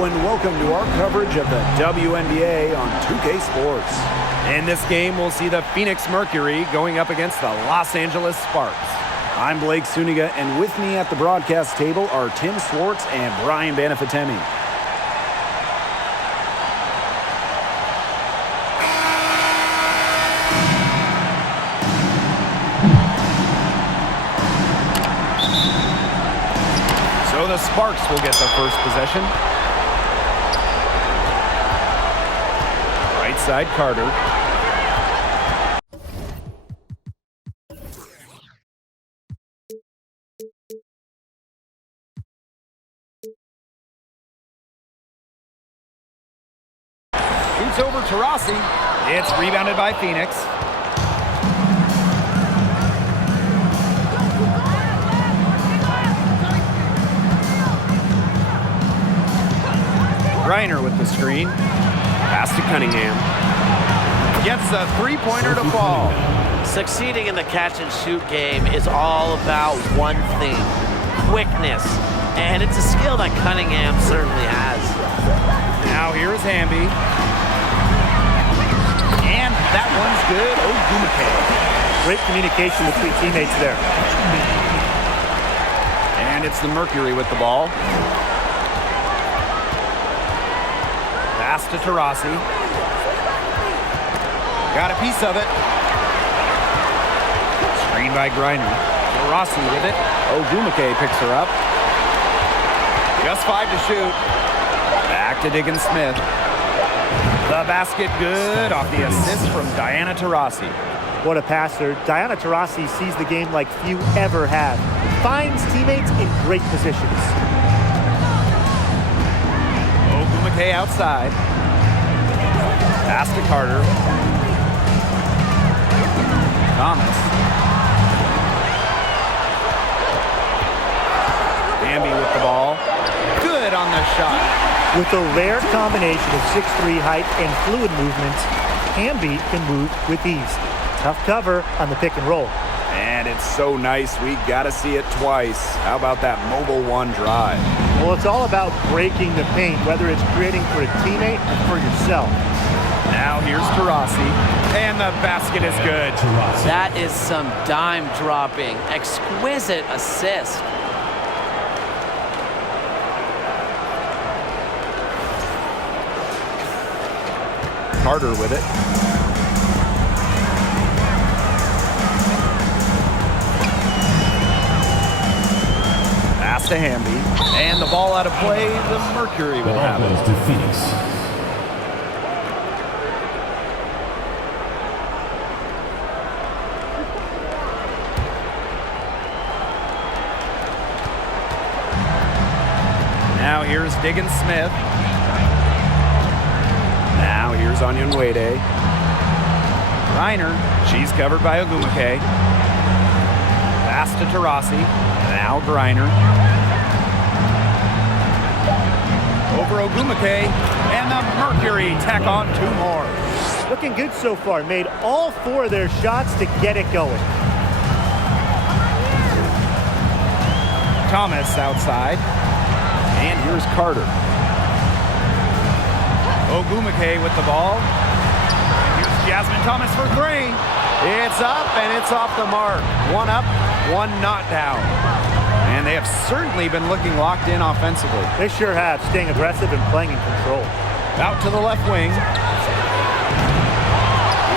Hello and welcome to our coverage of the WNBA on 2K Sports. In this game, we'll see the Phoenix Mercury going up against the Los Angeles Sparks. I'm Blake Suniga, and with me at the broadcast table are Tim Swartz and Brian Banafitemi. So the Sparks will get the first possession. Right side, Carter. Shoots over to Rossi. It's rebounded by Phoenix. Reiner with the screen. Pass to Cunningham. Gets a three-pointer to fall. Succeeding in the catch-and-shoot game is all about one thing: quickness. And it's a skill that Cunningham certainly has. Now here's Hamby. And that one's good. Great communication between teammates there. And it's the Mercury with the ball. Pass to Taurasi. Got a piece of it. Screen by Griner. Taurasi with it. Ogumake picks her up. Just 5 to shoot. Back to Diggins Smith. The basket good off the assist from Diana Taurasi. What a passer. Diana Taurasi sees the game like few ever have. Finds teammates in great positions. Ogumake outside. Pass to Carter. Thomas. Hamby with the ball. Good on the shot. With a rare combination of 6'3" height and fluid movements, Hamby can move with ease. Tough cover on the pick and roll. And it's so nice, we gotta see it twice. How about that mobile one drive? Well, it's all about breaking the paint, whether it's creating for a teammate or for yourself. Now here's Taurasi, and the basket is good. That is some dime dropping. Exquisite assist. Carter with it. Pass to Hamby, and the ball out of play. The Mercury will have it. To Phoenix. Now here's Diggins Smith. Now here's Onyenwere. Reiner, she's covered by Ogumake. Pass to Taurasi. Now Griner. Over Ogumake, and the Mercury tack on 2 more. Looking good so far. Made all 4 of their shots to get it going. Thomas outside. And here's Carter. Ogumake with the ball. And here's Jasmine Thomas for 3. It's up and it's off the mark. 1 up, 1 not down. And they have certainly been looking locked in offensively. They sure have, staying aggressive and playing in control. Out to the left wing.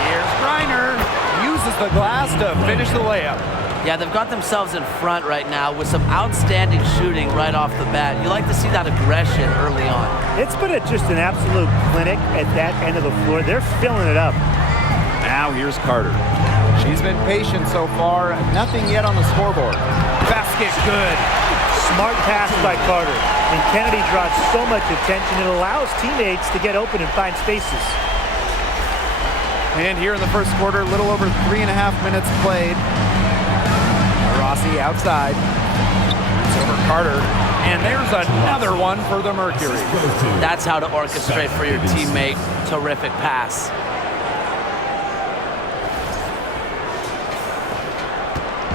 Here's Griner. Uses the glass to finish the layup. Yeah, they've got themselves in front right now with some outstanding shooting right off the bat. You like to see that aggression early on. It's been just an absolute clinic at that end of the floor. They're filling it up. Now here's Carter. She's been patient so far. Nothing yet on the scoreboard. Basket good. Smart pass by Carter. And Kennedy draws so much attention, it allows teammates to get open and find spaces. And here in the first quarter, a little over 3.5 minutes played. Rossi outside. It's over Carter. And there's another one for the Mercury. That's how to orchestrate for your teammate. Terrific pass.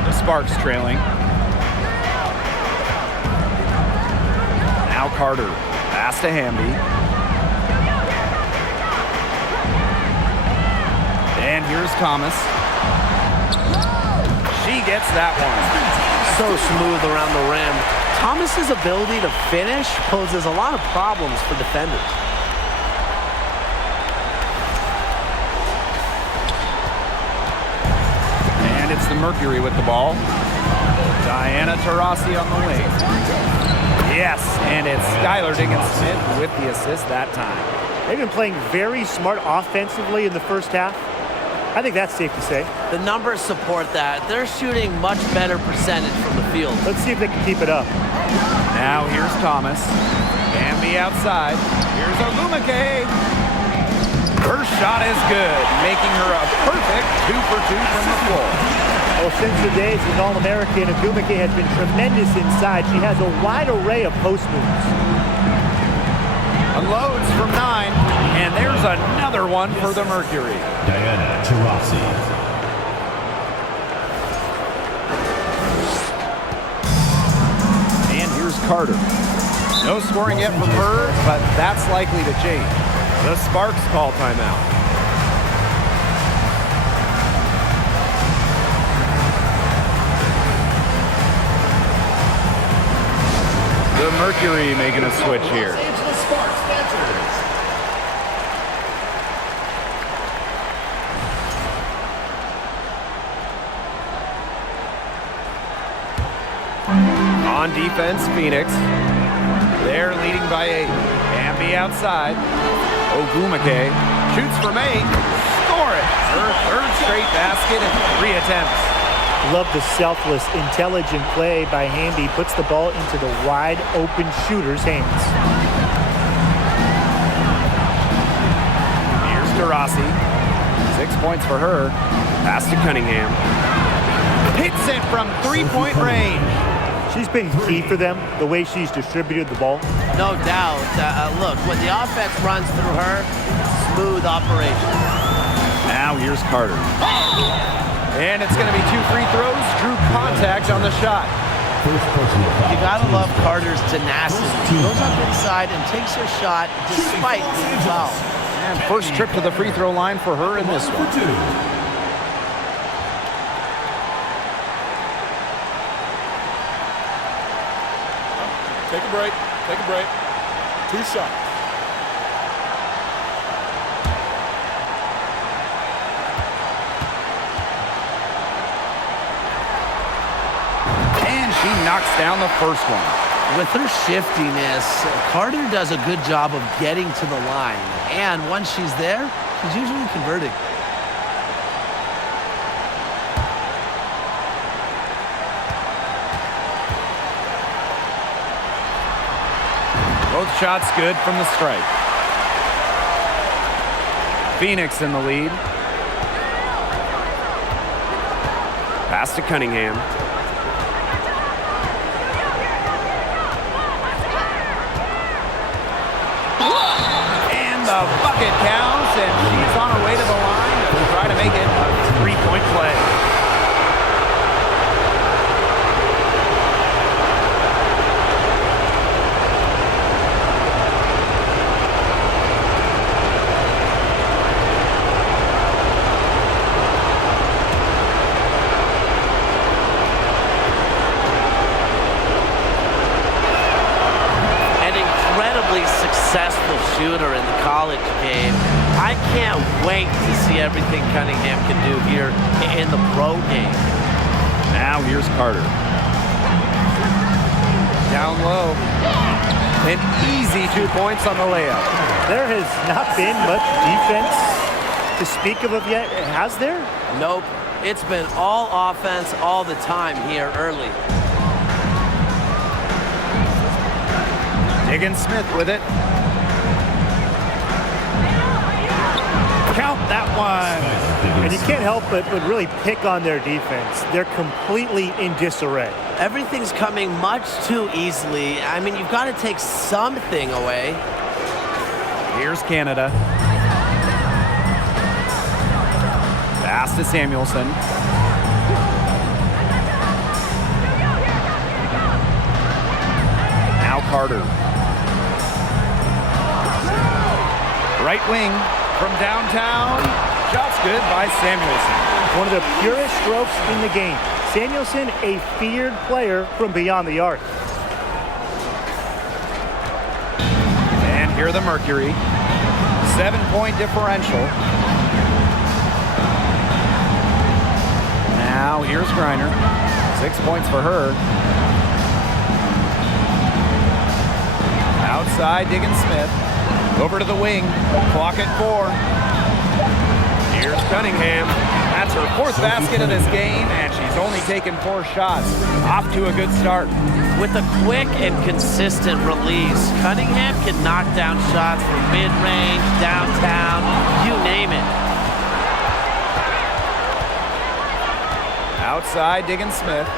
The Sparks trailing. Now Carter. Pass to Hamby. And here's Thomas. She gets that one. So smooth around the rim. Thomas's ability to finish poses a lot of problems for defenders. And it's the Mercury with the ball. Diana Taurasi on the wing. Yes, and it's Skylar Diggins-Smith with the assist that time. They've been playing very smart offensively in the first half. I think that's safe to say. The numbers support that. They're shooting much better percentage from the field. Let's see if they can keep it up. Now here's Thomas. Hamby outside. Here's Ogumake. Her shot is good, making her a perfect 2 for 2 from the floor. Well, since the days as an All-American, Ogumake has been tremendous inside. She has a wide array of post moves. Unloads from 9, and there's another one for the Mercury. Diana Taurasi. And here's Carter. No scoring yet from her, but that's likely to change. The Sparks call timeout. The Mercury making a switch here. On defense, Phoenix. They're leading by 8. Hamby outside. Ogumake shoots from 8. Score it. Her third straight basket in 3 attempts. Love the selfless, intelligent play by Hamby. Puts the ball into the wide open shooter's hands. Here's Taurasi. 6 points for her. Pass to Cunningham. Hits it from 3-point range. She's been key for them, the way she's distributed the ball. No doubt. Look, when the offense runs through her, smooth operation. Now here's Carter. And it's going to be 2 free throws. Drew contact on the shot. You got to love Carter's tenacity. He goes up inside and takes her shot despite being fouled. And first trip to the free throw line for her in this one. Take a break. Take a break. 2 shots. And she knocks down the first one. With her shiftiness, Carter does a good job of getting to the line. And once she's there, she's usually converting. Both shots good from the stripe. Phoenix in the lead. Pass to Cunningham. And the bucket counts, and she's on her way to the line to try to make it a 3-point play. Successful shooter in the college game. I can't wait to see everything Cunningham can do here in the pro game. Now here's Carter. Down low. An easy 2 points on the layup. There has not been much defense to speak of yet, has there? Nope. It's been all offense all the time here early. Diggins-Smith with it. Count that one. And you can't help but really pick on their defense. They're completely in disarray. Everything's coming much too easily. I mean, you've got to take something away. Here's Canada. Pass to Samuelson. Now Carter. Right wing from downtown. Shot's good by Samuelson. One of the purest strokes in the game. Samuelson, a feared player from beyond the arc. And here the Mercury. 7-point differential. Now here's Griner. 6 points for her. Outside, Diggins Smith. Over to the wing. Clock at 4. Here's Cunningham. That's her 4th basket of this game, and she's only taken 4 shots. Off to a good start. With a quick and consistent release, Cunningham can knock down shots from mid-range, downtown, you name it. Outside, Diggins Smith.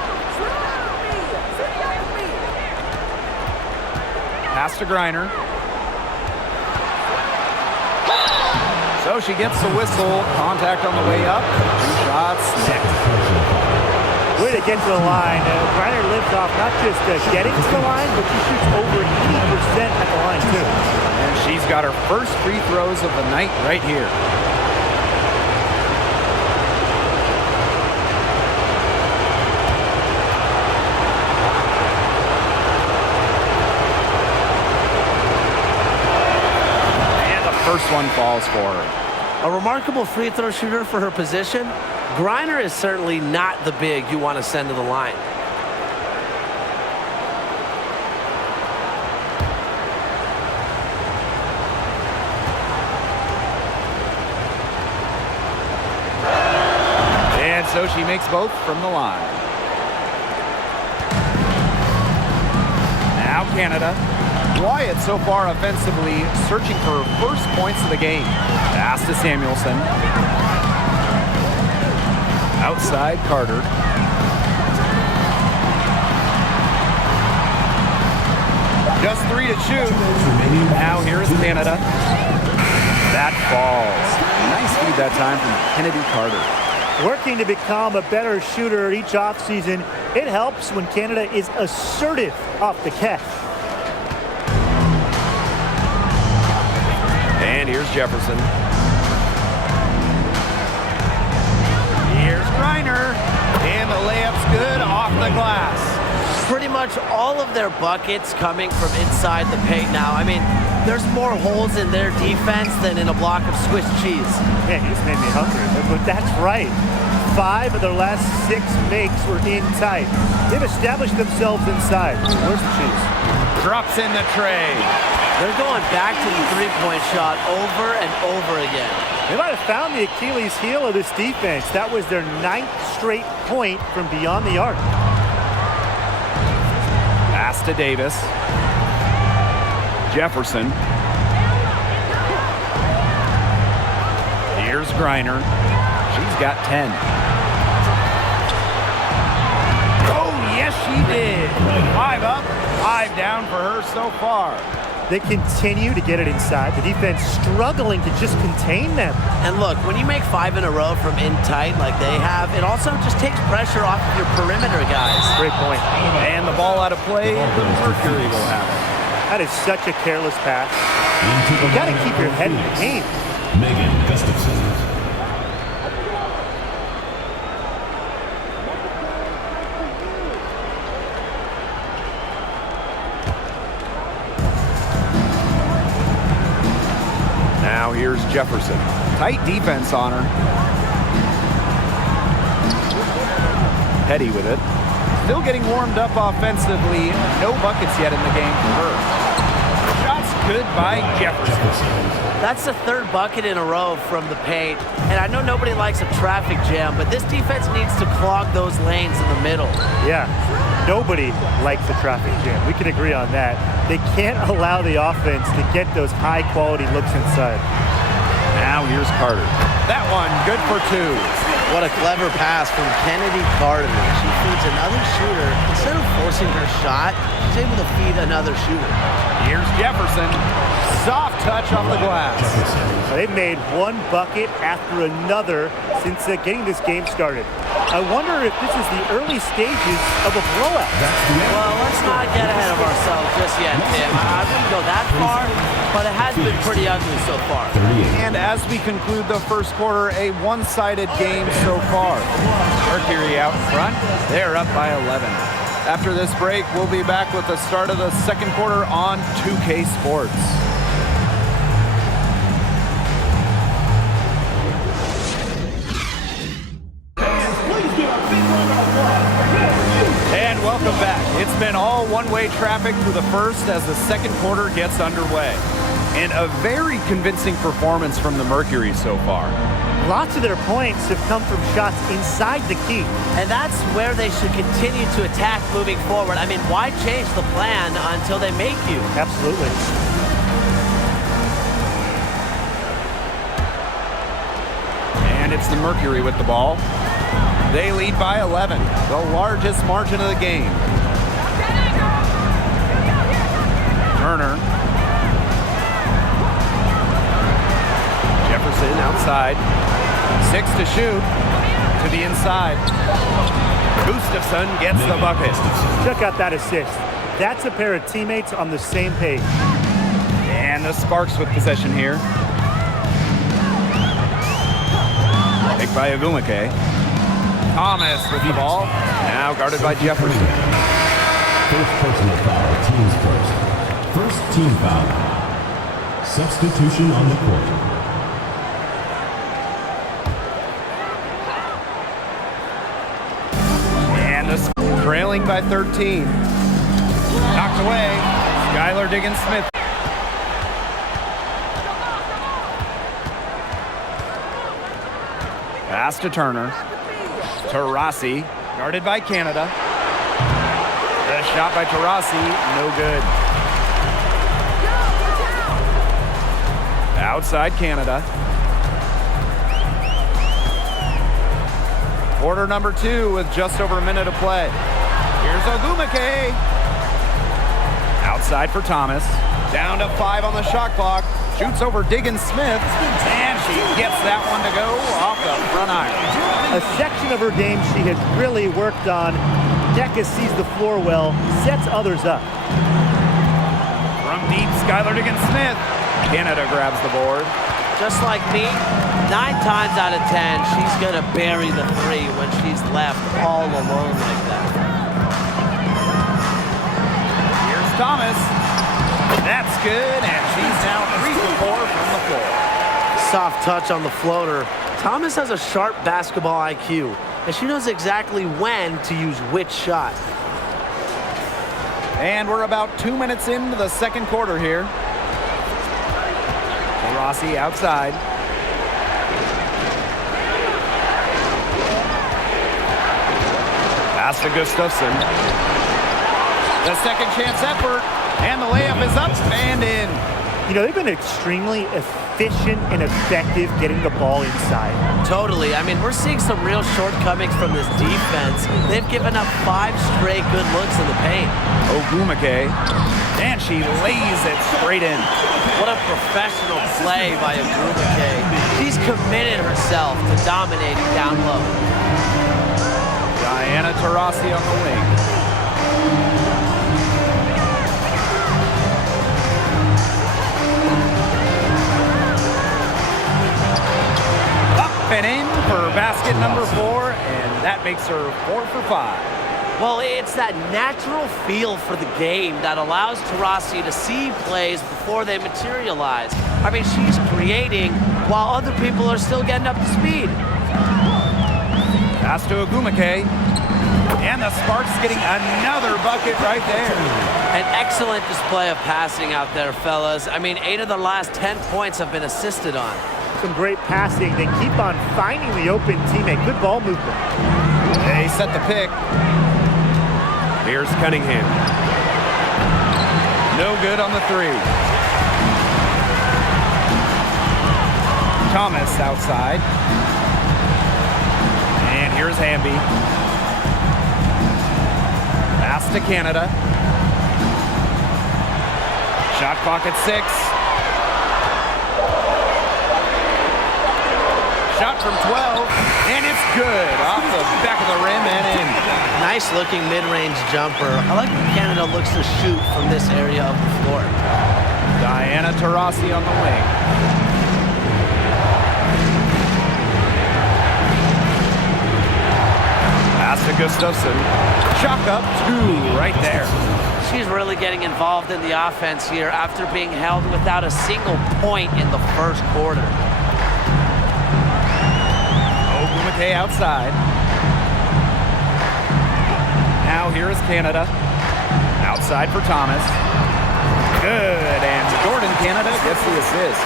Pass to Griner. So she gets the whistle. Contact on the way up. 2 shots next. Way to get to the line. Griner lives off not just getting to the line, but she shoots over 80% at the line, too. And she's got her first free throws of the night right here. First one falls for her. A remarkable free throw shooter for her position. Griner is certainly not the big you want to send to the line. And so she makes both from the line. Now Canada. Wyatt so far offensively searching for her first points of the game. Pass to Samuelson. Outside Carter. Just 3 to shoot. Now here's Canada. That falls. Nice feed that time from Kennedy Carter. Working to become a better shooter each offseason, it helps when Canada is assertive off the catch. And here's Jefferson. Here's Griner. And the layup's good off the glass. Pretty much all of their buckets coming from inside the paint now. I mean, there's more holes in their defense than in a block of Swiss cheese. Man, you just made me hungry. But that's right. 5 of their last 6 makes were in tight. They've established themselves inside. Where's the cheese? Drops in the tray. They're going back to the three-point shot over and over again. They might have found the Achilles heel of this defense. That was their 9th straight point from beyond the arc. Pass to Davis. Jefferson. Here's Griner. She's got 10. Oh, yes, she did. 5 up, 5 down for her so far. They continue to get it inside. The defense struggling to just contain them. And look, when you make 5 in a row from in tight like they have, it also just takes pressure off of your perimeter guys. Great point. And the ball out of play, the Mercury will have it. That is such a careless pass. You got to keep your head in the game. Megan Gustafson. Now here's Jefferson. Tight defense on her. Petty with it. Still getting warmed up offensively. No buckets yet in the game for her. Shots good by Jefferson. That's the 3rd bucket in a row from the paint. And I know nobody likes a traffic jam, but this defense needs to clog those lanes in the middle. Yeah, nobody likes a traffic jam. We can agree on that. They can't allow the offense to get those high-quality looks inside. Now here's Carter. That one, good for 2. What a clever pass from Kennedy Carter. She feeds another shooter instead of forcing missing her shot, she's able to feed another shooter. Here's Jefferson. Soft touch off the glass. They've made one bucket after another since getting this game started. I wonder if this is the early stages of a blowout. Well, let's not get ahead of ourselves just yet, Tim. I wouldn't go that far, but it has been pretty ugly so far. And as we conclude the first quarter, a one-sided game so far. Mercury out front. They're up by 11. After this break, we'll be back with the start of the second quarter on 2K Sports. And welcome back. It's been all one-way traffic through the first as the second quarter gets underway. And a very convincing performance from the Mercury so far. Lots of their points have come from shots inside the key. And that's where they should continue to attack moving forward. I mean, why change the plan until they make you? Absolutely. And it's the Mercury with the ball. They lead by 11, the largest margin of the game. Turner. Jefferson outside. 6 to shoot. To the inside. Gustafson gets the bucket. Check out that assist. That's a pair of teammates on the same page. And the Sparks with possession here. Picked by YuGiOh. Thomas with the ball. Now guarded by Jefferson. First personal foul, team's first. First team foul. Substitution on the court. And the trailing by 13. Knocked away. Skylar Diggins-Smith. Pass to Turner. Taurasi, guarded by Canada. The shot by Taurasi, no good. Outside Canada. Quarter number 2 with just over a minute to play. Here's YuGiOh. Outside for Thomas. Down to 5 on the shot clock. Shoots over Diggins-Smith. And she gets that one to go off the front iron. A section of her game she has really worked on. Deca sees the floor well, sets others up. From deep, Skylar Diggins-Smith. Canada grabs the board. Just like me, 9 times out of 10, she's going to bury the 3 when she's left all alone like that. Here's Thomas. That's good, and she's now 3 for 4 from the floor. Soft touch on the floater. Thomas has a sharp basketball IQ, and she knows exactly when to use which shot. And we're about 2 minutes into the second quarter here. Rossi outside. Pass to Gustafson. The second chance effort, and the layup is up and in. You know, they've been extremely efficient and effective getting the ball inside. Totally. I mean, we're seeing some real shortcomings from this defense. They've given up 5 straight good looks in the paint. YuGiOh, and she lays it straight in. What a professional play by YuGiOh. She's committed herself to dominating down low. Diana Taurasi on the wing. And in for basket number 4, and that makes her 4 for 5. Well, it's that natural feel for the game that allows Taurasi to see plays before they materialize. I mean, she's creating while other people are still getting up to speed. Pass to YuGiOh, and the Sparks getting another bucket right there. An excellent display of passing out there, fellas. I mean, 8 of the last 10 points have been assisted on. Some great passing. They keep on finding the open teammate. Good ball movement. They set the pick. Here's Cunningham. No good on the 3. Thomas outside. And here's Hamby. Pass to Canada. Shot clock at 6. Shot from 12, and it's good. Off the back of the rim and in. Nice looking mid-range jumper. I like when Canada looks to shoot from this area of the floor. Diana Taurasi on the wing. Pass to Gustafsson. Chalk up 2 right there. She's really getting involved in the offense here after being held without a single point in the first quarter. Ogumake outside. Now here is Canada. Outside for Thomas. Good, and Jordan Canada gets the assist.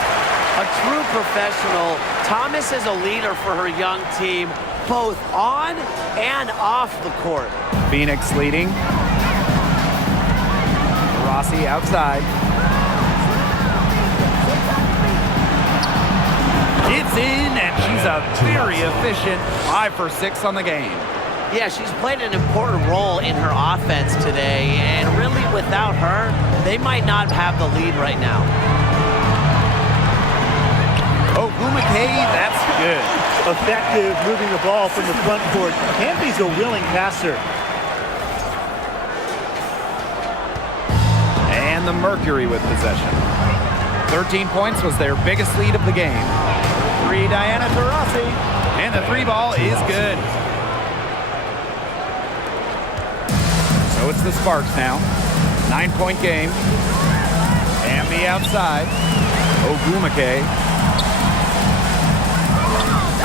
A true professional. Thomas is a leader for her young team, both on and off the court. Phoenix leading. Rossi outside. It's in, and she's a very efficient 5 for 6 on the game. Yeah, she's played an important role in her offense today, and really without her, they might not have the lead right now. Ogumake, that's good. Effective moving the ball from the front court. Hamby's a willing passer. And the Mercury with possession. 13 points was their biggest lead of the game. 3, Diana Taurasi, and the 3 ball is good. So it's the Sparks now. 9-point game. Amby outside. Ogumake.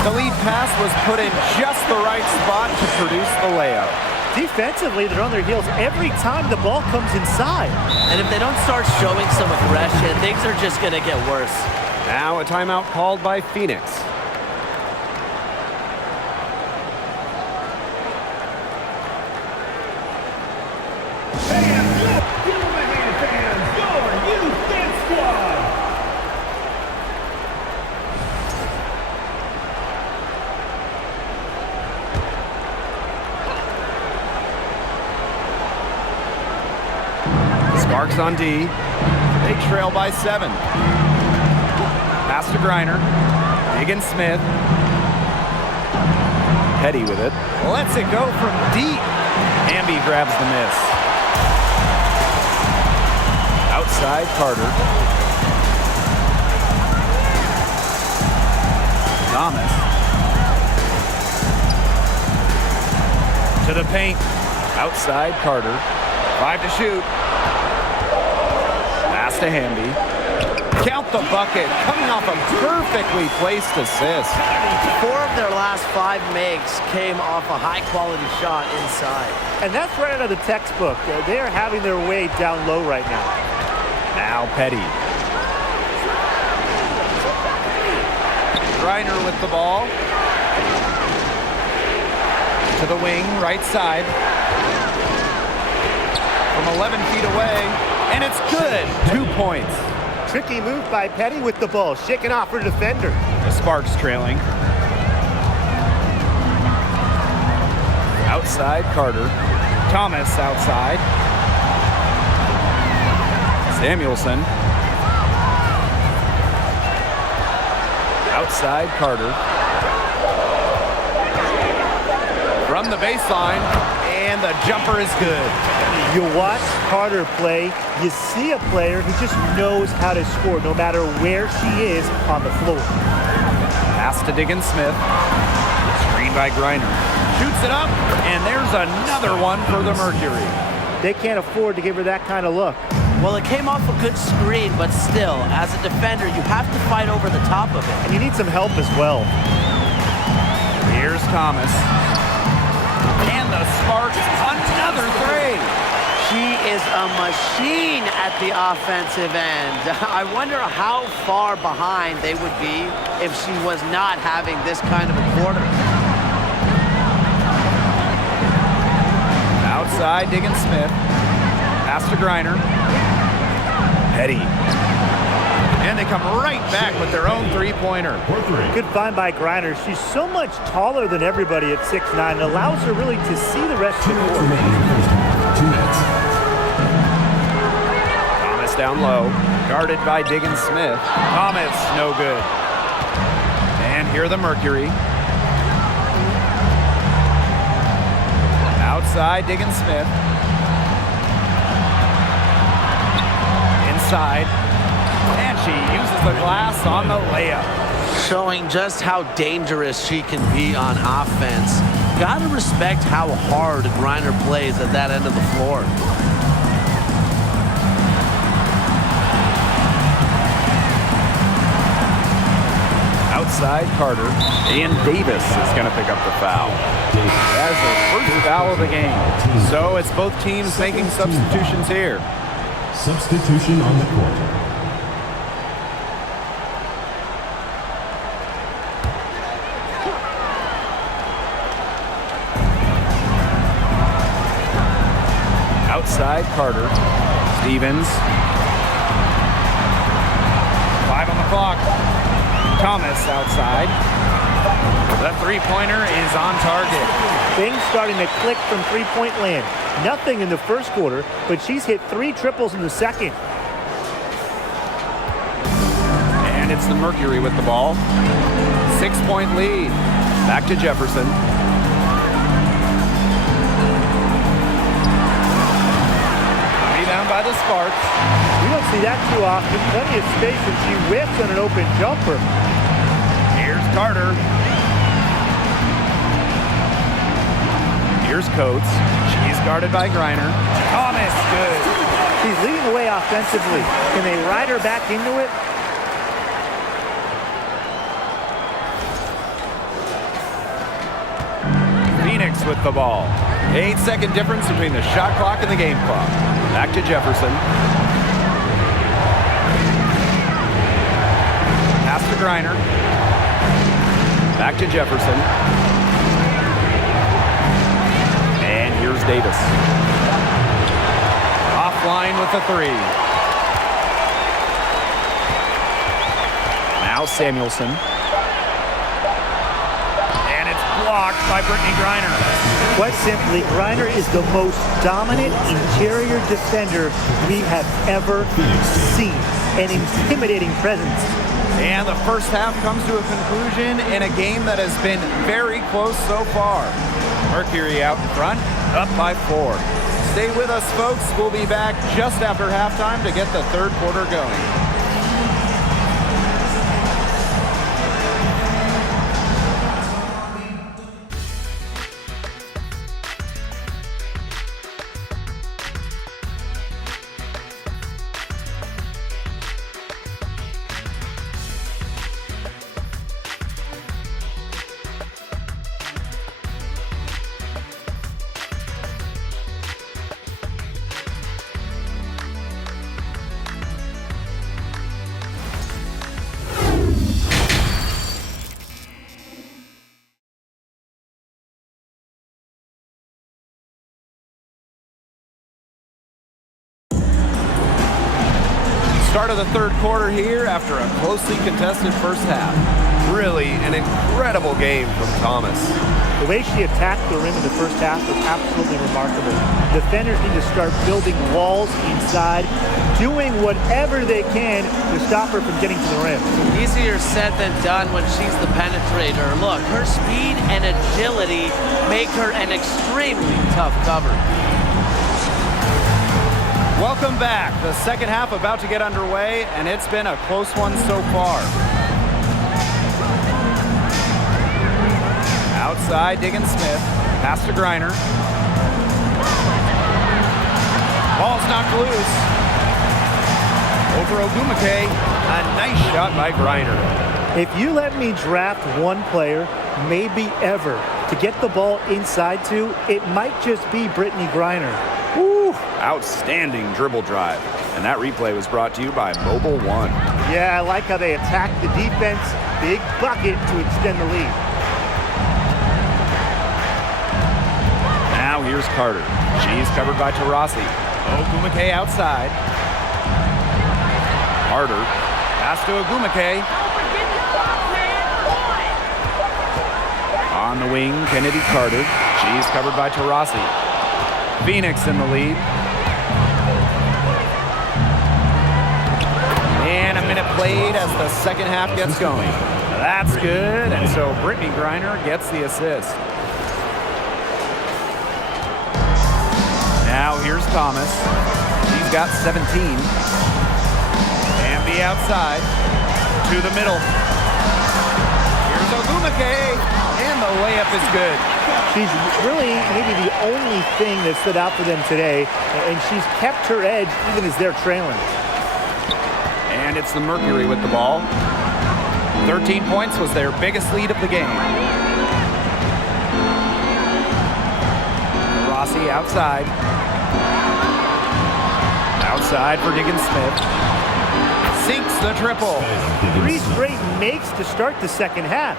The lead pass was put in just the right spot to produce the layup. Defensively, they're on their heels every time the ball comes inside. And if they don't start showing some aggression, things are just going to get worse. Now a timeout called by Phoenix. Sparks on D. They trail by 7. Pass to Griner. Diggin Smith. Petty with it. Lets it go from deep. Amby grabs the miss. Outside Carter. Thomas. To the paint. Outside Carter. 5 to shoot. Pass to Hamby. Count the bucket. Coming off a perfectly placed assist. 4 of their last 5 makes came off a high-quality shot inside. And that's right out of the textbook. They are having their way down low right now. Now Petty. Griner with the ball. To the wing, right side. From 11 feet away, and it's good. 2 points. Tricky move by Petty with the ball, shaking off her defender. The Sparks trailing. Outside Carter. Thomas outside. Samuelson. Outside Carter. From the baseline, and the jumper is good. You watch Carter play, you see a player who just knows how to score no matter where she is on the floor. Pass to Diggin Smith. Screen by Griner. Shoots it up, and there's another one for the Mercury. They can't afford to give her that kind of look. Well, it came off a good screen, but still, as a defender, you have to fight over the top of it. And you need some help as well. Here's Thomas. And the Sparks, another 3. She is a machine at the offensive end. I wonder how far behind they would be if she was not having this kind of a quarter. Outside, Diggin Smith. Pass to Griner. Petty. And they come right back with their own 3-pointer. Good find by Griner. She's so much taller than everybody at 6'9". It allows her really to see the rest of the court. low. Guarded by Diggins Smith. Thomas, no good. And here the Mercury. Outside, Diggins Smith. Inside. And she uses the glass on the layup. Showing just how dangerous she can be on offense. Gotta respect how hard Griner plays at that end of the floor. Outside Carter, and Davis is going to pick up the foul. That's the first foul of the game. So it's both teams making substitutions here. Substitution on the court. Outside Carter, Stevens. 5 on the clock. Thomas outside. The three-pointer is on target. Things starting to click from three-point land. Nothing in the first quarter, but she's hit 3 triples in the second. And it's the Mercury with the ball. 6-point lead. Back to Jefferson. Rebound by the Sparks. You don't see that too often. Plenty of space, and she whips on an open jumper. Here's Carter. Here's Coates. She's guarded by Griner. Thomas, good. She's leading the way offensively. Can they ride her back into it? Phoenix with the ball. 8-second difference between the shot clock and the game clock. Back to Jefferson. Pass to Griner. Back to Jefferson. And here's Davis. Offline with the three. Now Samuelson. And it's blocked by Brittany Griner. Quite simply, Griner is the most dominant interior defender we have ever seen. An intimidating presence. And the first half comes to a conclusion in a game that has been very close so far. Mercury out in front, up by 4. Stay with us, folks. We'll be back just after halftime to get the third quarter going. Start of the third quarter here after a closely contested first half. Really an incredible game from Thomas. The way she attacked the rim in the first half was absolutely remarkable. Defenders need to start building walls inside, doing whatever they can to stop her from getting to the rim. Easier said than done when she's the penetrator. Look, her speed and agility make her an extremely tough cover. Welcome back. The second half about to get underway, and it's been a close one so far. Outside, Diggins Smith. Pass to Griner. Ball's knocked loose. Over Ogumake. A nice shot by Griner. If you let me draft one player, maybe ever, to get the ball inside to, it might just be Brittany Griner. Woo! Outstanding dribble drive. And that replay was brought to you by Mobile One. Yeah, I like how they attack the defense. Big bucket to extend the lead. Now here's Carter. She's covered by Taurasi. Ogumake outside. Carter. Pass to Ogumake. On the wing, Kennedy Carter. She's covered by Taurasi. Phoenix in the lead. played as the second half gets going. That's good, and so Brittany Griner gets the assist. Now here's Thomas. He's got 17. Bambi outside to the middle. Here's Ogumake, and the layup is good. She's really maybe the only thing that stood out for them today, and she's kept her edge even as they're trailing. And it's the Mercury with the ball. 13 points was their biggest lead of the game. Rossi outside. Outside for Diggins Smith. Sinks the triple. 3 straight makes to start the second half.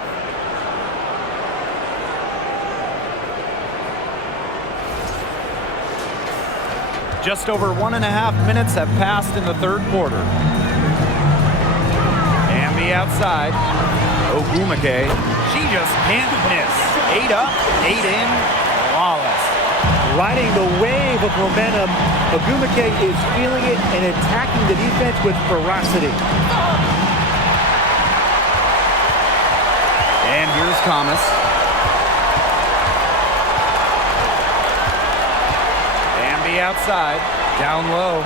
Just over 1.5 minutes have passed in the third quarter. Bambi outside. Ogumake. She just can't miss. 8 up, 8 in. Flawless. Riding the wave of momentum, Ogumake is feeling it and attacking the defense with ferocity. And here's Thomas. Bambi outside, down low.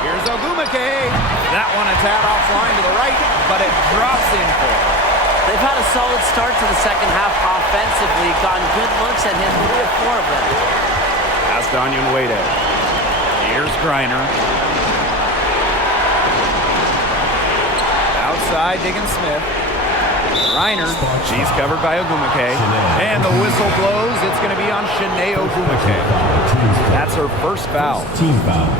Here's Ogumake. That one a tad offline to the right, but it drops in for her. They've had a solid start to the second half offensively, gotten good looks and hit 3 or 4 of them. Past Anya Nwede. Here's Griner. Outside, Diggins Smith. Griner, she's covered by Ogumake. And the whistle blows. It's going to be on Shanae Ogumake. That's her first foul. Team foul.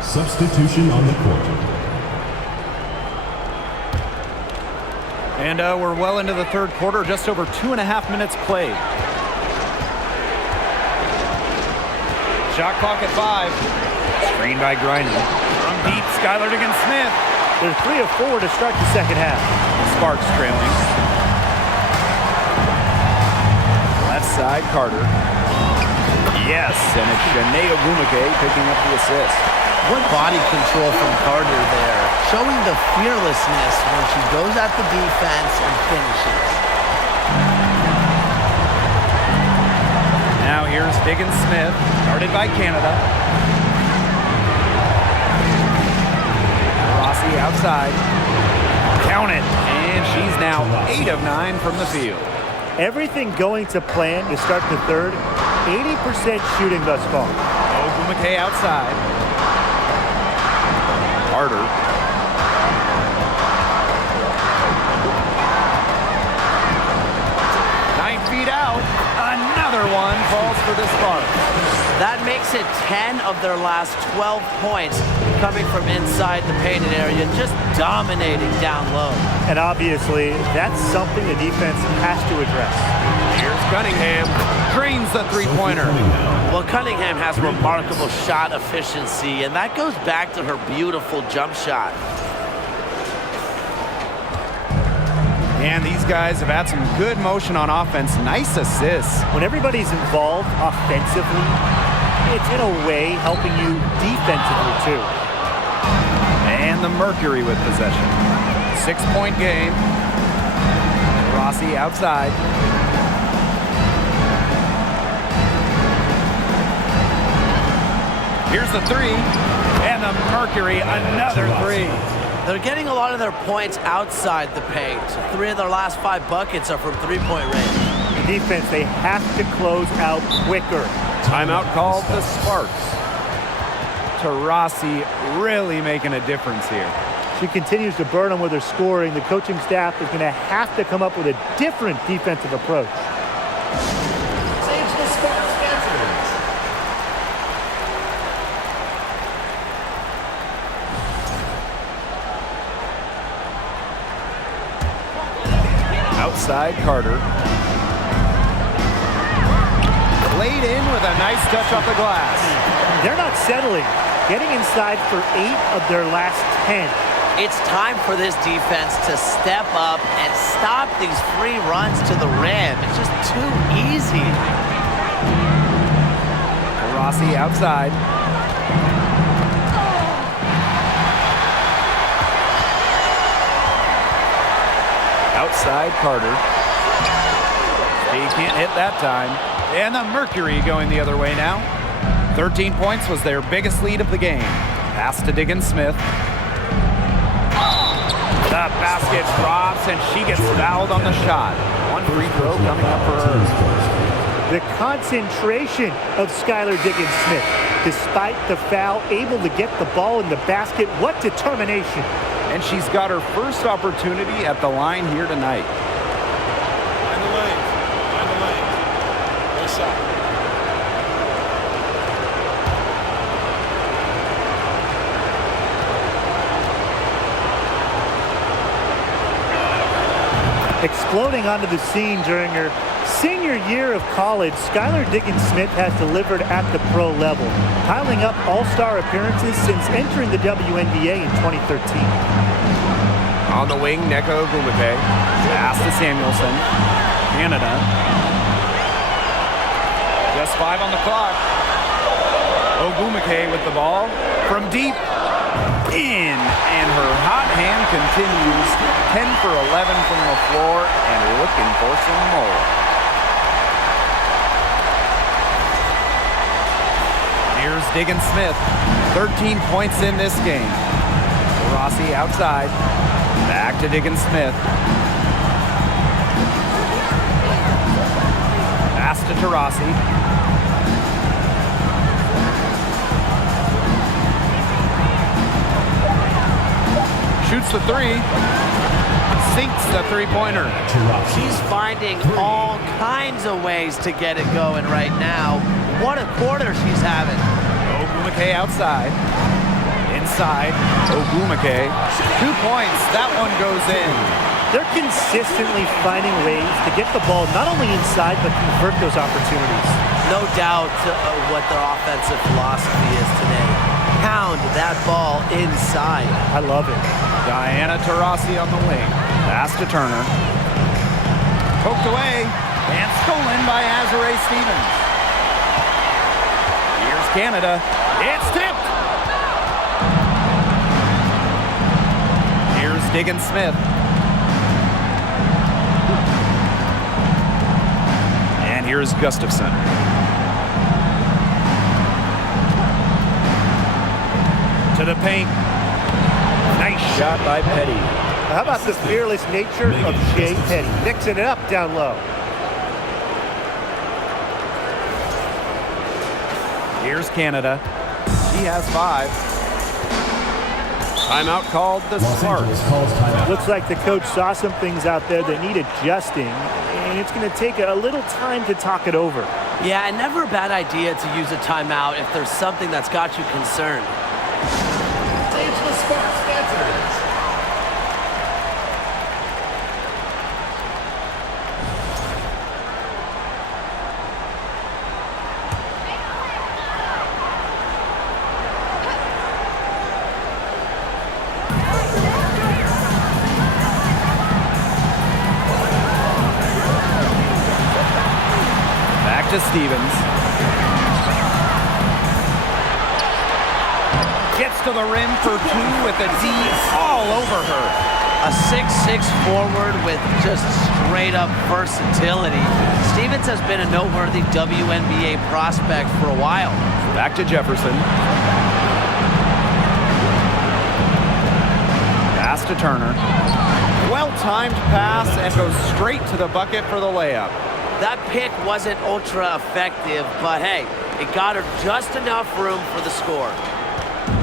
Substitution on the court. And we're well into the third quarter, just over 2.5 minutes played. Shot clock at 5. Screen by Griner. From deep, Skylar Diggins Smith. They're 3 of 4 to start the second half. Sparks trailing. Left side, Carter. Yes, and it's Shanae Ogumake picking up the assist. What body control from Carter there, showing the fearlessness when she goes at the defense and finishes. Now here's Diggins Smith, guarded by Canada. Rossi outside. Count it. And she's now 8 of 9 from the field. Everything going to plan to start the third. 80% shooting thus far. Ogumake outside. Carter. 9 feet out. Another one falls for the Sparks. That makes it 10 of their last 12 points coming from inside the painted area, just dominating down low. And obviously, that's something the defense has to address. Here's Cunningham. Drains the three-pointer. Well, Cunningham has remarkable shot efficiency, and that goes back to her beautiful jump shot. And these guys have had some good motion on offense. Nice assists. When everybody's involved offensively, it's in a way helping you defensively too. And the Mercury with possession. 6-point game. Rossi outside. Here's the 3. And the Mercury, another 3. They're getting a lot of their points outside the paint. 3 of their last 5 buckets are from three-point range. The defense, they have to close out quicker. Timeout called the Sparks. Rossi really making a difference here. She continues to burn them with her scoring. The coaching staff is going to have to come up with a different defensive approach. Outside Carter. Laid in with a nice touch off the glass. They're not settling. Getting inside for 8 of their last 10. It's time for this defense to step up and stop these free runs to the rim. It's just too easy. Rossi outside. Outside Carter. He can't hit that time. And the Mercury going the other way now. 13 points was their biggest lead of the game. Pass to Diggins-Smith. The basket drops, and she gets fouled on the shot. One free throw coming up for her. The concentration of Skylar Diggins-Smith. Despite the foul, able to get the ball in the basket. What determination. And she's got her first opportunity at the line here tonight. Find the lane. Find the lane. No shot. Exploding onto the scene during her senior year of college, Skylar Diggins-Smith has delivered at the pro level, piling up all-star appearances since entering the WNBA in 2013. On the wing, Neko Ogumake. Pass to Samuelson. Canada. Just 5 on the clock. Ogumake with the ball from deep. In, and her hot hand continues. 10 for 11 from the floor, and looking for some more. Here's Diggins-Smith. 13 points in this game. Rossi outside. Back to Diggins-Smith. Pass to Taurasi. Shoots the three. Sinks the three-pointer. She's finding all kinds of ways to get it going right now. What a quarter she's having. Ogumake outside. Inside. Ogumake. 2 points. That one goes in. They're consistently finding ways to get the ball not only inside, but convert those opportunities. No doubt what their offensive philosophy is today. Pound that ball inside. I love it. Diana Taurasi on the wing. Pass to Turner. Poked away and stolen by Azurá Stevens. Here's Canada. It's tipped. Here's Diggins-Smith. And here's Gustafson. To the paint. Nice shot by Petty. How about the fearless nature of Shea Petty? Mixing it up down low. Here's Canada. She has 5. Timeout called the Sparks. Looks like the coach saw some things out there that need adjusting, and it's going to take a little time to talk it over. Yeah, and never a bad idea to use a timeout if there's something that's got you concerned. Back to Stevens. Gets to the rim for 2 with a D all over her. A 6'6" forward with just straight-up versatility. Stevens has been a noteworthy WNBA prospect for a while. Back to Jefferson. Pass to Turner. Well-timed pass and goes straight to the bucket for the layup. That pick wasn't ultra effective, but hey, it got her just enough room for the score.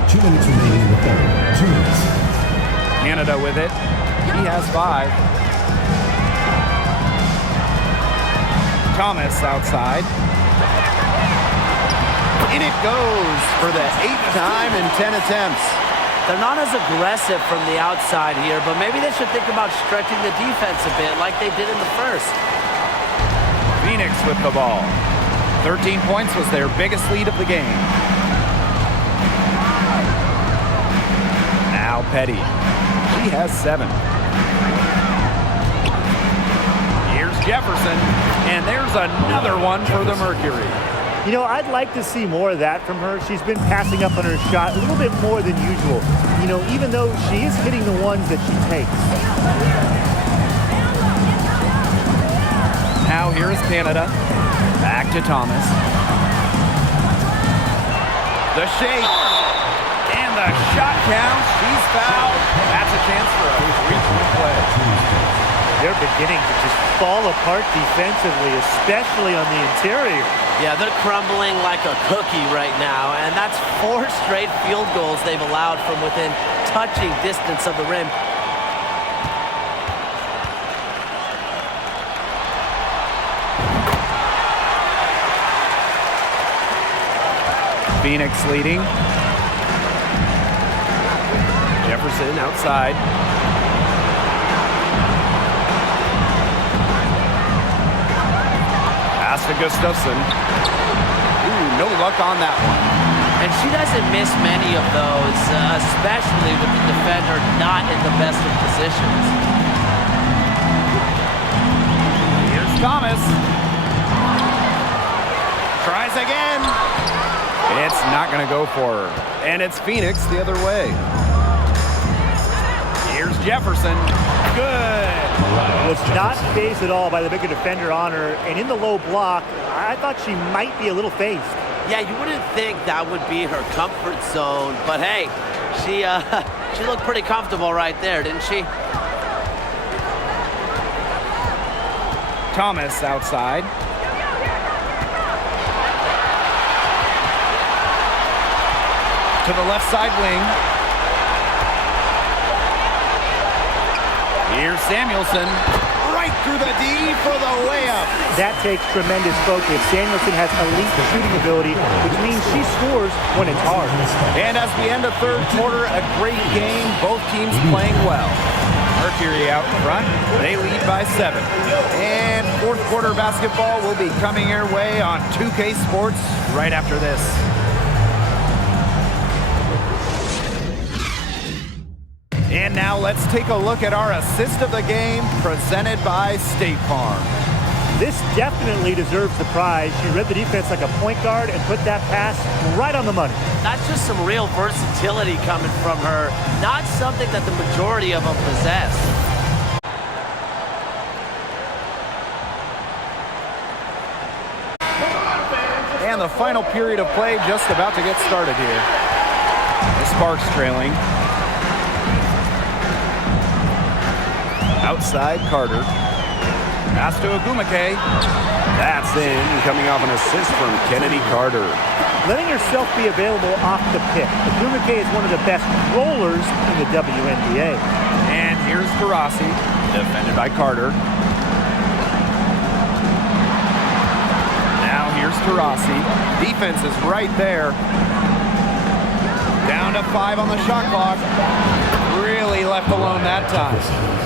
2 minutes remaining in the third. 2 minutes. Canada with it. He has 5. Thomas outside. In it goes for the 8th time in 10 attempts. They're not as aggressive from the outside here, but maybe they should think about stretching the defense a bit like they did in the first. Phoenix with the ball. 13 points was their biggest lead of the game. Now Petty. She has 7. Here's Jefferson, and there's another one for the Mercury. You know, I'd like to see more of that from her. She's been passing up on her shot a little bit more than usual. You know, even though she is hitting the ones that she takes. Now here is Canada. Back to Thomas. The shake. And the shot counts. She's fouled. That's a chance for a 3-point play. They're beginning to just fall apart defensively, especially on the interior. Yeah, they're crumbling like a cookie right now, and that's 4 straight field goals they've allowed from within touching distance of the rim. Phoenix leading. Jefferson outside. Pass to Gustafson. Ooh, no luck on that one. And she doesn't miss many of those, especially with the defender not in the best of positions. Here's Thomas. Tries again. It's not going to go for her. And it's Phoenix the other way. Here's Jefferson. Good. Was not phased at all by the bigger defender on her. And in the low block, I thought she might be a little phased. Yeah, you wouldn't think that would be her comfort zone. But hey, she looked pretty comfortable right there, didn't she? Thomas outside. To the left side wing. Here's Samuelson. Right through the D for the layup. That takes tremendous focus. Samuelson has elite shooting ability, which means she scores when it's hard. And as we end the third quarter, a great game. Both teams playing well. Mercury out front. They lead by 7. And fourth quarter basketball will be coming your way on 2K Sports right after this. And now let's take a look at our assist of the game presented by State Farm. This definitely deserves the prize. She read the defense like a point guard and put that pass right on the money. That's just some real versatility coming from her. Not something that the majority of them possess. And the final period of play just about to get started here. The Sparks trailing. Outside, Carter. Pass to Agumake. That's in, coming off an assist from Kennedy Carter. Letting herself be available off the pick. Agumake is one of the best rollers in the WNBA. And here's Taurasi, defended by Carter. Now here's Taurasi. Defense is right there. Down to 5 on the shot clock. Really left alone that time.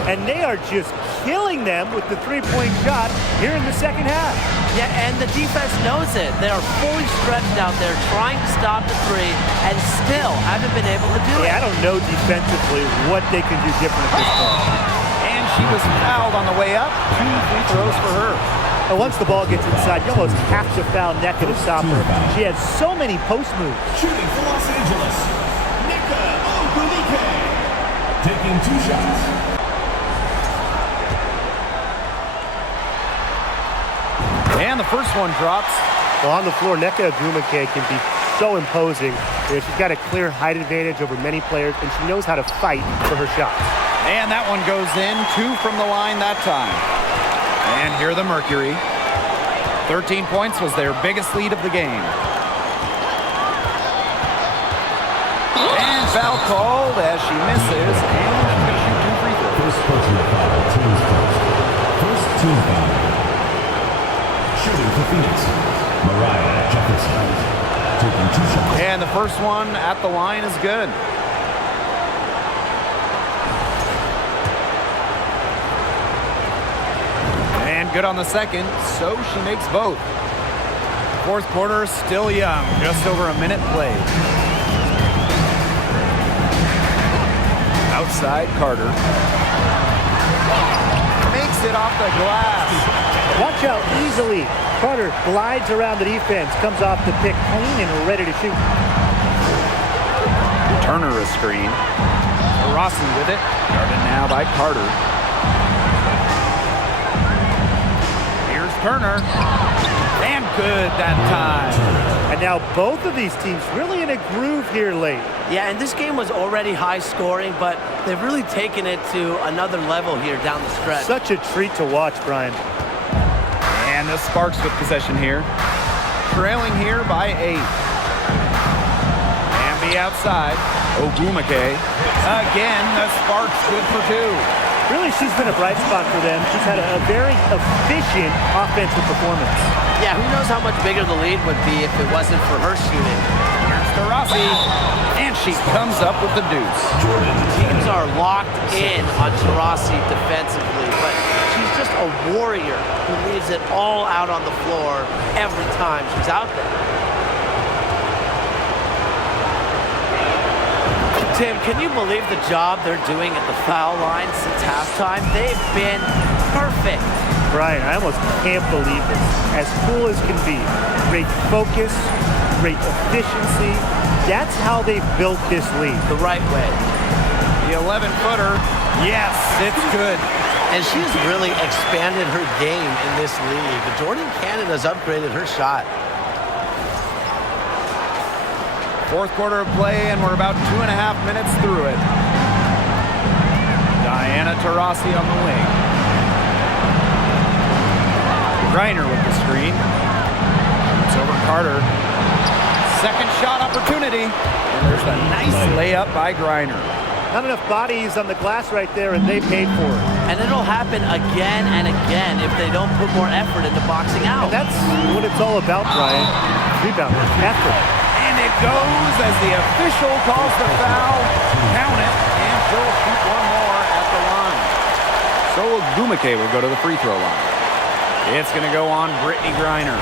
And they are just killing them with the three-point shot here in the second half. Yeah, and the defense knows it. They are fully stretched out there trying to stop the three and still haven't been able to do it. I don't know defensively what they can do different at this point. And she was fouled on the way up. 2 free throws for her. And once the ball gets inside, you almost have to foul Nneka to stop her. She has so many post moves. Shooting for Los Angeles, Nneka Ogwumike. Taking 2 shots. And the first one drops. Well, on the floor, Nneka Ogwumike can be so imposing. She's got a clear height advantage over many players, and she knows how to fight for her shots. And that one goes in. 2 from the line that time. And here the Mercury. 13 points was their biggest lead of the game. And foul called as she misses. And she's going to shoot 2 free throws. First personal foul, team's first. First team foul. Shooting for Phoenix, Mariah Jefferson. Taking 2 shots. And the first one at the line is good. And good on the second, so she makes both. Fourth quarter still young, just over a minute played. Outside, Carter. Makes it off the glass. Watch out easily. Carter glides around the defense, comes off the pick clean and ready to shoot. Turner a screen. Rossi with it. Guarded now by Carter. Here's Turner. And good that time. And now both of these teams really in a groove here late. Yeah, and this game was already high scoring, but they've really taken it to another level here down the stretch. Such a treat to watch, Brian. And the Sparks with possession here. Trailing here by 8. Ambi outside. Ogumake. Again, the Sparks good for 2. Really, she's been a bright spot for them. She's had a very efficient offensive performance. Yeah, who knows how much bigger the lead would be if it wasn't for her shooting. Here's to Rossi. And she comes up with the deuce. Teams are locked in on Taurasi defensively, but she's just a warrior who leaves it all out on the floor every time she's out there. Tim, can you believe the job they're doing at the foul line since halftime? They've been perfect. Brian, I almost can't believe this. As cool as can be. Great focus, great efficiency. That's how they built this lead. The right way. The 11-footer. Yes, it's good. And she's really expanded her game in this league. Jordan Canada's upgraded her shot. Fourth quarter of play, and we're about 2.5 minutes through it. Diana Taurasi on the wing. Griner with the screen. It's over Carter. Second shot opportunity. And there's a nice layup by Griner. Not enough bodies on the glass right there, and they paid for it. And it'll happen again and again if they don't put more effort into boxing out. And that's what it's all about, Brian. Rebound, effort. And it goes as the official calls the foul. Count it, and she'll shoot one more at the line. So Ogumake will go to the free throw line. It's going to go on Brittany Griner.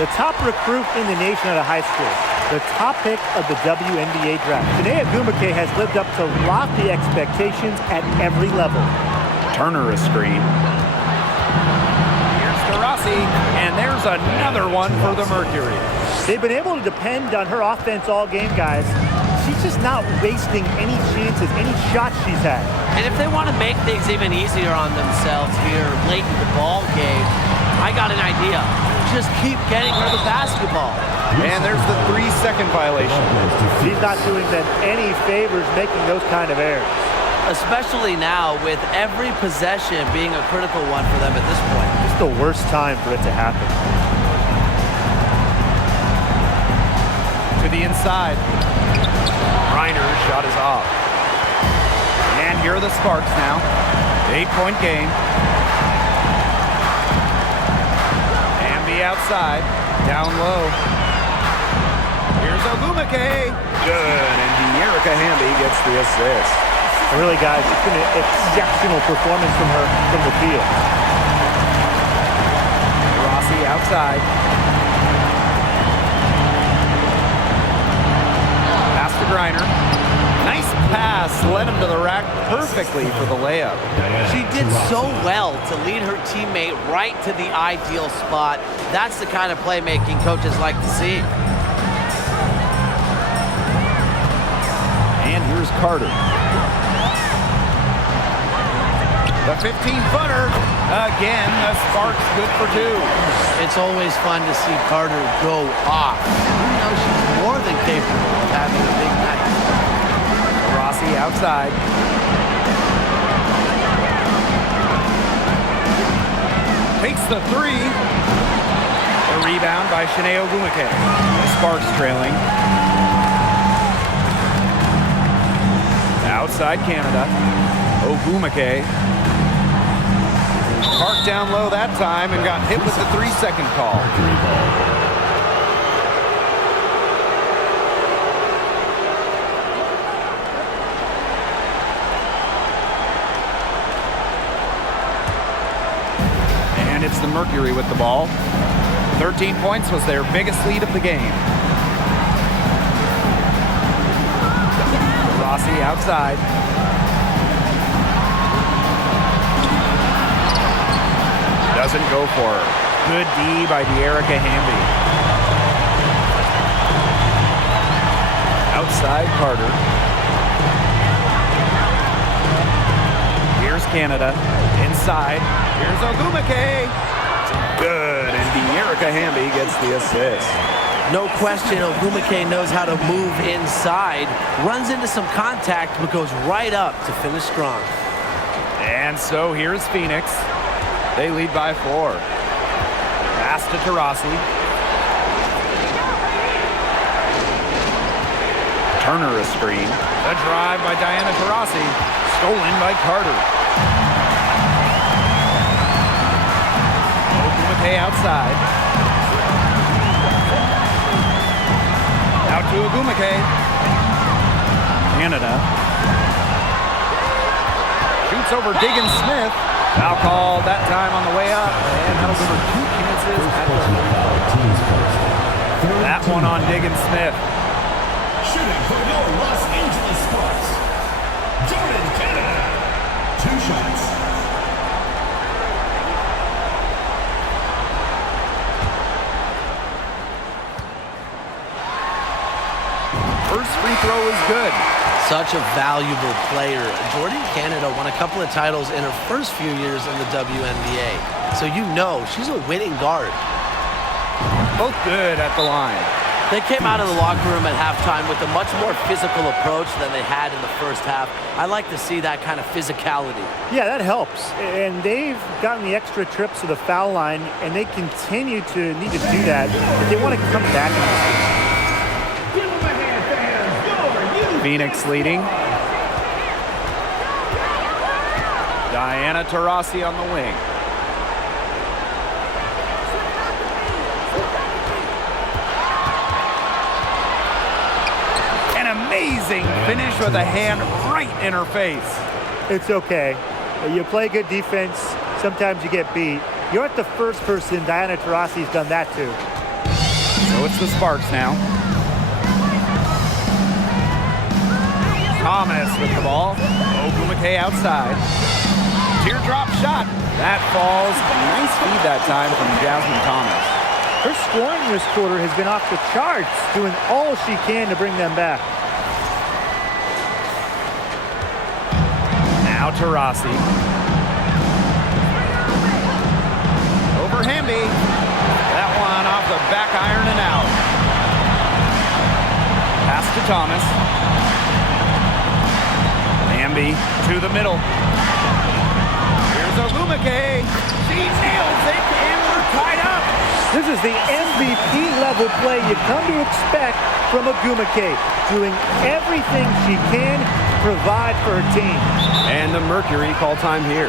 The top recruit in the nation out of high school. The top pick of the WNBA draft. Chiney Ogumake has lived up to lofty expectations at every level. Turner a screen. And there's another one for the Mercury. They've been able to depend on her offense all game, guys. She's just not wasting any chances, any shots she's had. And if they want to make things even easier on themselves here late in the ball game, I got an idea. Just keep getting her the basketball. And there's the 3-second violation. She's not doing them any favors making those kind of errors. Especially now with every possession being a critical one for them at this point. It's the worst time for it to happen. To the inside. Reiner's shot is off. And here are the Sparks now. 8-point game. Ambi outside. Down low. Here's Ogumake. Good. And De'Erica Hamby gets the assist. Really, guys, it's been an exceptional performance from her from the field. Rossi outside. Pass to Griner. Nice pass. Led him to the rack perfectly for the layup. She did so well to lead her teammate right to the ideal spot. That's the kind of playmaking coaches like to see. And here's Carter. The 15-footer. Again, the Sparks good for 2. It's always fun to see Carter go off. You know she's more than capable of having a big night. Rossi outside. Takes the 3. A rebound by Chiney Ogumake. The Sparks trailing. Outside Canada. Ogumake. Parked down low that time and got hit with the 3-second call. And it's the Mercury with the ball. 13 points was their biggest lead of the game. Rossi outside. Doesn't go for her. Good D by De'Erica Hamby. Outside Carter. Canada. Inside. Here's Ogumake. Good, and De'Erica Hamby gets the assist. No question, Ogumake knows how to move inside, runs into some contact, but goes right up to finish strong. And so here's Phoenix. They lead by 4. Pass to Taurasi. Turner a screen. The drive by Diana Taurasi. Stolen by Carter. Ogumake outside. Out to Ogumake. Canada. Shoots over Diggins Smith. Foul called that time on the way up. And that'll give her 2 chances at the free throw. That one on Diggins Smith. Shooting for your Los Angeles Sparks, Jordan Canada. 2 shots. First free throw is good. Such a valuable player. Jordan Canada won a couple of titles in her first few years in the WNBA. So you know she's a winning guard. Both good at the line. They came out of the locker room at halftime with a much more physical approach than they had in the first half. I like to see that kind of physicality. Yeah, that helps. And they've gotten the extra trips to the foul line, and they continue to need to do that if they want to come back in this game. Phoenix leading. Diana Taurasi on the wing. An amazing finish with a hand right in her face. It's okay. You play good defense. Sometimes you get beat. You're not the first person Diana Taurasi's done that to. So it's the Sparks now. Thomas with the ball. Ogumake outside. Teardrop shot. That falls. Nice feed that time from Jasmine Thomas. Her scoring this quarter has been off the charts, doing all she can to bring them back. Now Taurasi. Over Hamby. That one off the back iron and out. Pass to Thomas. Hamby to the middle. Here's Ogumake. She nails it, and we're tied up. This is the MVP level play you've come to expect from Ogumake, doing everything she can to provide for her team. And the Mercury call time here.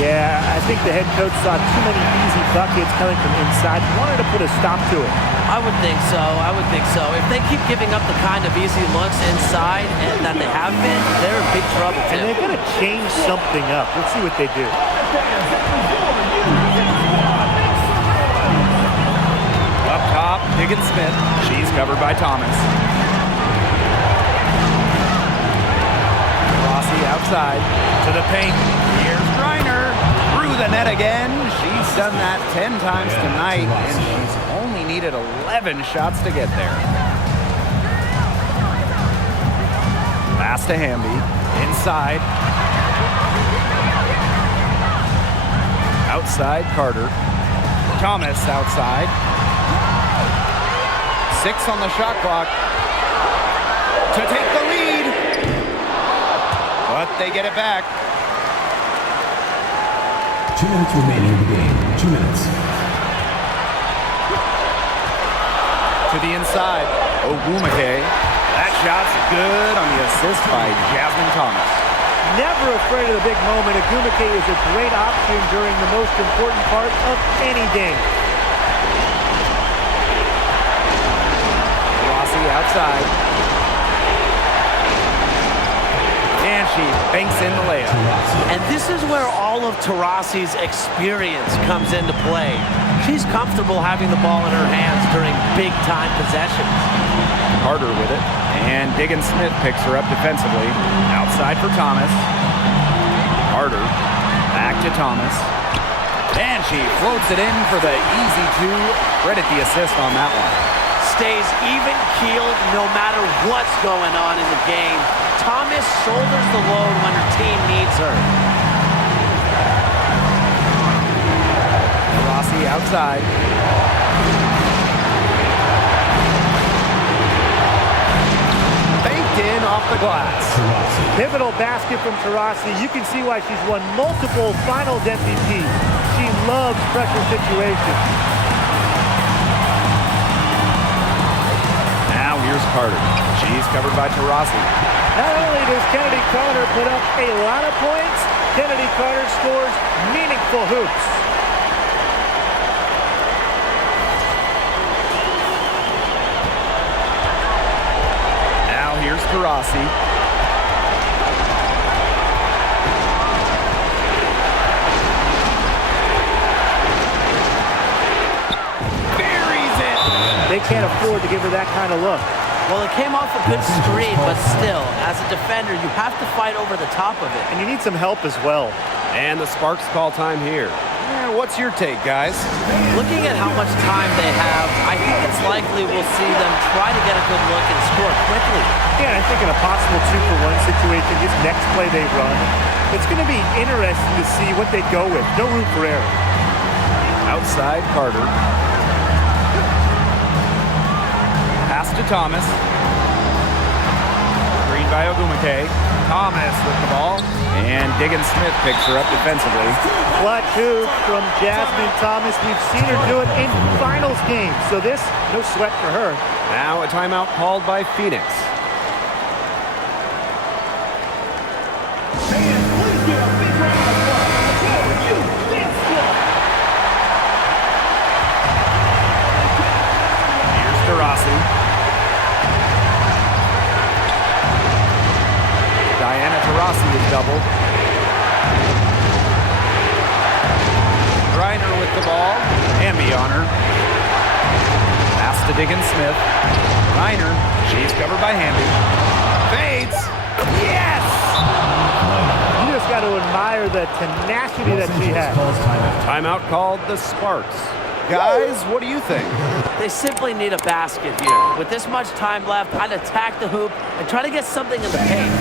Yeah, I think the head coach saw too many easy buckets coming from inside. Wanted to put a stop to it. I would think so. I would think so. If they keep giving up the kind of easy looks inside and that they have been, they're in big trouble, And Tim. they're going to change something up. Let's see what they do. Up top, Diggins Smith. She's covered by Thomas. Rossi outside to the paint. Here's Griner through the net again. She's done that 10 times tonight, and she's only needed 11 shots to get there. Pass to Hamby. Inside. Outside, Carter. Thomas outside. 6 on the shot clock to take the lead. But they get it back. 2 minutes remaining in the game. 2 minutes. To the inside. Ogumake. That shot's good on the assist by Jasmine Thomas. Never afraid of the big moment. Ogumake is a great option during the most important part of any game. Rossi outside. And she banks in the layup. And this is where all of Taurasi's experience comes into play. She's comfortable having the ball in her hands during big-time possessions. Carter with it. And Diggins Smith picks her up defensively. Outside for Thomas. Carter. Back to Thomas. And she floats it in for the easy 2. Credit the assist on that one. Stays even-keeled no matter what's going on in the game. Thomas shoulders the load when her team needs her. Taurasi outside. Banked in off the glass. Pivotal basket from Taurasi. You can see why she's won multiple finals MVPs. She loves pressure situations. Now here's Carter. She's covered by Taurasi. Not only does Kennedy Carter put up a lot of points, Kennedy Carter scores meaningful hoops. Now here's Taurasi. Buries it! They can't afford to give her that kind of look. Well, it came off a good screen, but still, as a defender, you have to fight over the top of it. And you need some help as well. And the Sparks call time here. What's your take, guys? Looking at how much time they have, I think it's likely we'll see them try to get a good look and score quickly. Yeah, I think in a possible 2-for-1 situation, this next play they run, it's going to be interesting to see what they go with. No room for error. Outside Carter. Pass to Thomas. Green by Ogumake. Thomas with the ball. And Diggins-Smith picks her up defensively. Clutch hoop from Jasmine Thomas. We've seen her do it in finals games. So this, no sweat for her. Now a timeout called by Phoenix. Fans, please give a big round of applause for you, this squad. Here's Taurasi. Diana Taurasi is doubled. Reiner with the ball. Hamby on her. Pass to Diggins-Smith. Reiner. She's covered by Hamby. Fades. Yes! You just got to admire the tenacity that she has. Timeout called the Sparks. Guys, what do you think? They simply need a basket here. With this much time left, I'd attack the hoop and try to get something in the paint.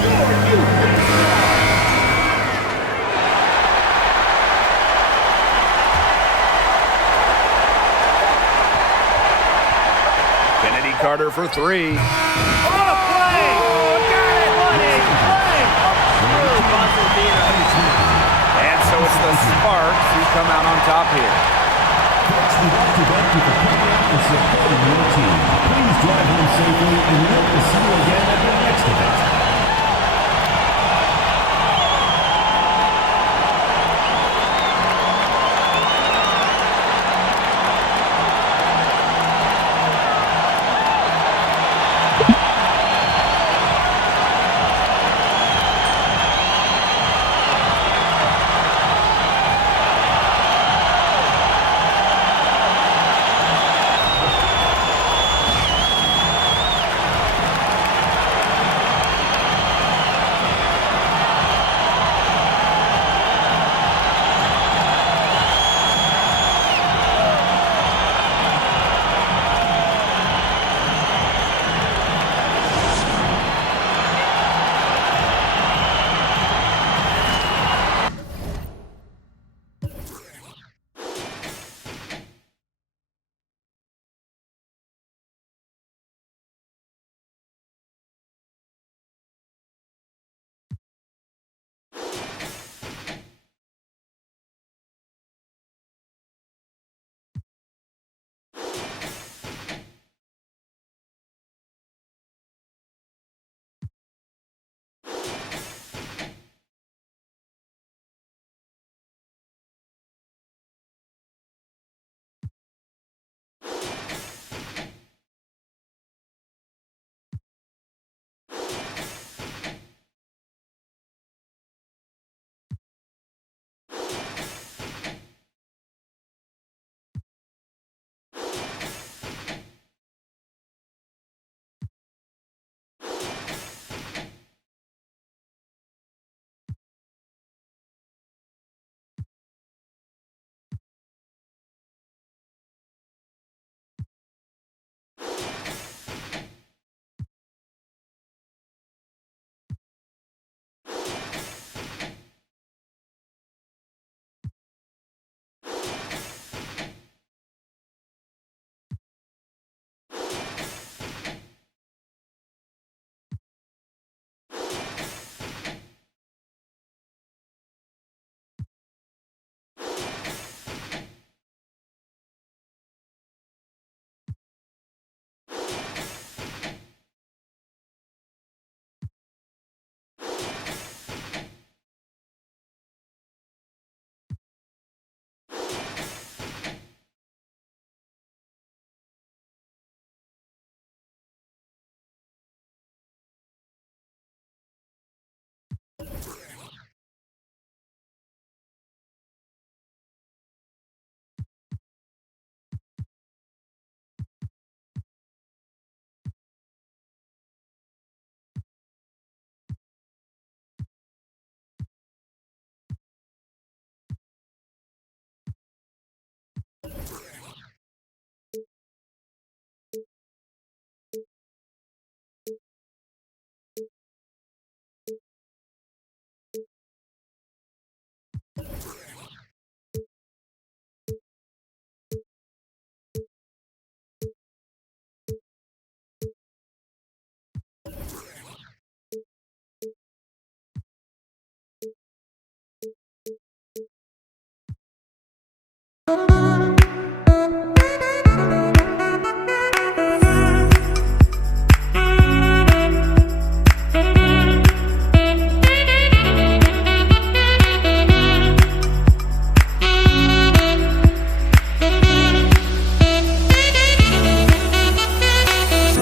Kennedy Carter for three. What a play! Got it! What a play! True buzzer beater. And so it's the Sparks who come out on top here. We'd like to thank you for coming out and supporting your team. Please drive home safely, and we hope to see you again at the next event.